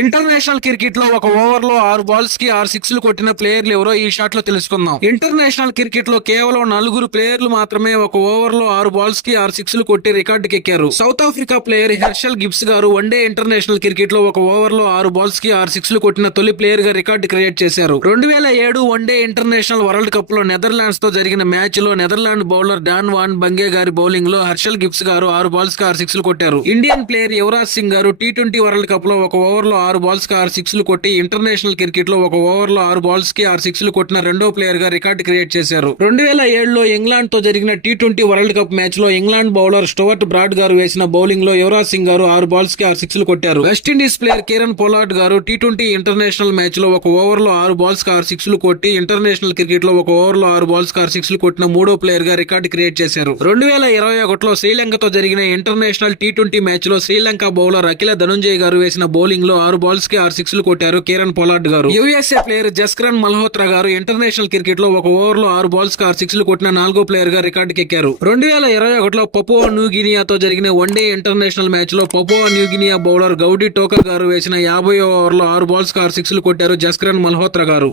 International క్రికెట్లో ఒక ఓవర్లో ఆరు బాల్స్కి ఆరు సిక్స్లు కొట్టిన ప్లేయర్లు ఎవరో ఈ షాట్లో తెలుసుకుందాం. ఇంటర్నేషనల్ క్రికెట్లో కేవలం నలుగురు ప్లేయర్లు మాత్రమే ఒక ఓవర్లో ఆరు బాల్స్కి ఆరు సిక్స్లు కొట్టి రికార్డుకి ఎక్కారు. South Africa player Herschelle Gibbs గారు వన్డే ఇంటర్నేషనల్ క్రికెట్లో ఒక ఓవర్లో ఆరు బాల్స్కి ఆరు సిక్స్లు కొట్టిన తొలి ప్లేయర్గా రికార్డు క్రియేట్ చేశారు. రెండు వేల ఏడు వన్డే ఇంటర్నేషనల్ వరల్డ్ కప్లో నెదర్లాండ్స్తో జరిగిన మ్యాచ్లో Netherland bowler Daan van Bunge గారి బౌలింగ్లో హర్షల్ గిబ్స్ గారు ఆరు బాల్స్కి ఆరు సిక్స్లు కొట్టారు. ఇండియన్ ప్లేయర్ యువరాజ్ సింగ్ గారు టీ ట్వంటీ వరల్డ్ కప్లో ఒక ఓవర్లో ఆరు బాల్స్కి ఆరు సిక్స్లు కొట్టి ఇంటర్నేషనల్ క్రికెట్లో ఒక ఓవర్లో ఆరు బాల్స్కి ఆరు సిక్స్లు కొట్టిన రెండో ప్లేయర్గా రికార్డు క్రియేట్ చేశారు. రెండు వేల ఏడులో ఇంగ్లాండ్తో జరిగిన టీ ట్వంటీ వరల్డ్ కప్ మ్యాచ్లో ఇంగ్లాండ్ బౌలర్ స్టోవర్ట్ బ్రాడ్ గారు వేసిన బౌలింగ్లో యువరాజ్ సింగ్ గారు ఆరు బాల్స్కి ఆరు సిక్స్లు కొట్టారు. West Indies player Kieron Pollard గారు టీ ట్వంటీ ఇంటర్నేషనల్ మ్యాచ్లో ఒక ఓవర్లో ఆరు బాల్స్కి ఆరు సిక్స్లు కొట్టి ఇంటర్నేషనల్ క్రికెట్లో ఒక ఓవర్లో ఆరు బాల్స్కి ఆరు సిక్స్లు కొట్టిన మూడో ప్లేయర్గా రికార్డు క్రియేట్ చేశారు. రెండు వేల ఇరవై ఒకటిలో శ్రీలంకతో జరిగిన ఇంటర్నేషనల్ టీ ట్వంటీ మ్యాచ్లో శ్రీలంక బౌలర్ అఖిల ధనుంజయ్ గారు వేసిన బౌలింగ్లో ఆరు ఆరు బాల్స్కి ఆరు సిక్స్లు కొట్టారు. కేరన్ పొలార్డ్ గారు. యుఎస్ఏ ప్లేయర్ జస్కరన్ మల్హోత్రా గారు ఇంటర్నేషనల్ క్రికెట్లో ఒక ఓవర్లో ఆరు బాల్స్కి ఆరు సిక్స్లు కొట్టిన నాలుగో ప్లేయర్గా రికార్డుకి ఎక్కారు రెండు వేల ఇరవై ఒకటిలో పపువా న్యూగినియాతో జరిగిన వన్డే ఇంటర్నేషనల్ మ్యాచ్లో Papua New Guinea bowler Gaudi Toka గారు వేసిన యాభై ఓవర్లో ఆరు బాల్స్కి ఆరు సిక్స్లు కొట్టారు జస్కరన్ మల్హోత్రా గారు.